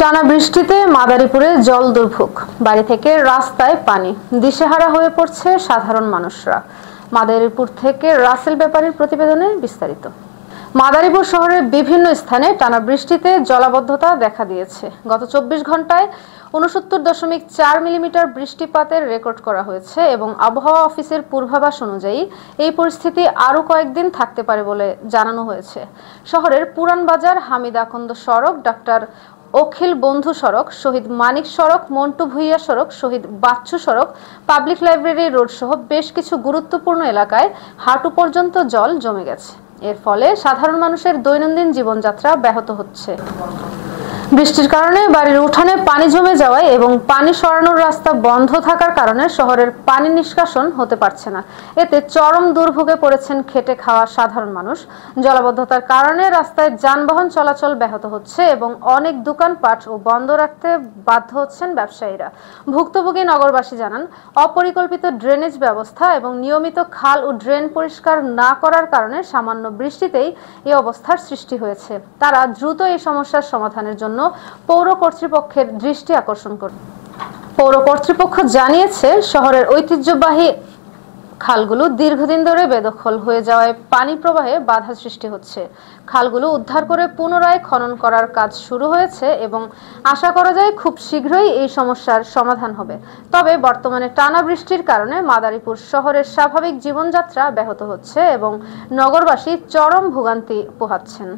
টানা বৃষ্টিতে মাদারীপুরে জল দুর্ভোগ, বাড়ি থেকে রাস্তায় পানি, দিশেহারা হয়ে পড়ছে সাধারণ মানুষরা। মাদারীপুর থেকে রাসেল ব্যাপারীর প্রতিবেদনে বিস্তারিত। মাদারীপুর শহরের বিভিন্ন স্থানে টানা বৃষ্টিতে জলাবদ্ধতা দেখা দিয়েছে। গত 24 ঘন্টায় 69.4 মিলিমিটার বৃষ্টিপাতের রেকর্ড করা হয়েছে এবং আবহাওয়া অফিসের পূর্বাভাস অনুযায়ী এই পরিস্থিতি আরও কয়েকদিন থাকতে পারে বলে জানানো হয়েছে। শহরের পুরান বাজার, হামিদ আকন্দ সড়ক, ডাক্তার অখিল বন্ধু সড়ক, শহীদ মানিক সড়ক, মন্টু ভূঁইয়া সড়ক, শহীদ বাচ্চু সড়ক, পাবলিক লাইব্রেরি রোড সহ বেশ কিছু গুরুত্বপূর্ণ এলাকায় হাঁটু পর্যন্ত জল জমে গেছে। এর ফলে সাধারণ মানুষের দৈনন্দিন জীবনযাত্রা ব্যাহত হচ্ছে। বৃষ্টির কারণে বাড়ির উঠানে পানি জমে যাওয়ায় এবং পানি সরানোর রাস্তা বন্ধ থাকার কারণে শহরের পানি নিষ্কাশন হতে পারছে না। এতে চরম দুর্ভোগে পড়েছেন খেটে খাওয়া সাধারণ মানুষ। জলাবদ্ধতার কারণে রাস্তায় যানবাহন চলাচল ব্যাহত হচ্ছে এবং অনেক দোকানপাট ও বন্ধ রাখতে বাধ্য হচ্ছেন ব্যবসায়ীরা। ভুক্তভোগী নগরবাসী জানান, অপরিকল্পিত ড্রেনেজ ব্যবস্থা এবং নিয়মিত খাল ও ড্রেন পরিষ্কার না করার কারণে সামান্য বৃষ্টিতেই এই অবস্থার সৃষ্টি হয়েছে। তারা দ্রুত এই সমস্যার সমাধানের জন্য পৌর কর্তৃপক্ষের দৃষ্টি আকর্ষণ করবে। পৌর কর্তৃপক্ষ জানিয়েছে, শহরের ঐতিহ্যবাহী খালগুলো দীর্ঘদিন ধরে বেদখল হয়ে যাওয়ায় পানি প্রবাহে বাধা সৃষ্টি হচ্ছে। খালগুলো উদ্ধার করে পুনরায় খনন করার কাজ শুরু হয়েছে এবং আশা করা যায় খুব শীঘ্রই এই সমস্যার সমাধান হবে। তবে বর্তমানে টানা বৃষ্টির কারণে মাদারীপুর শহরের স্বাভাবিক জীবনযাত্রা ব্যাহত হচ্ছে এবং নগরবাসী চরম ভোগান্তি পোহাচ্ছেন।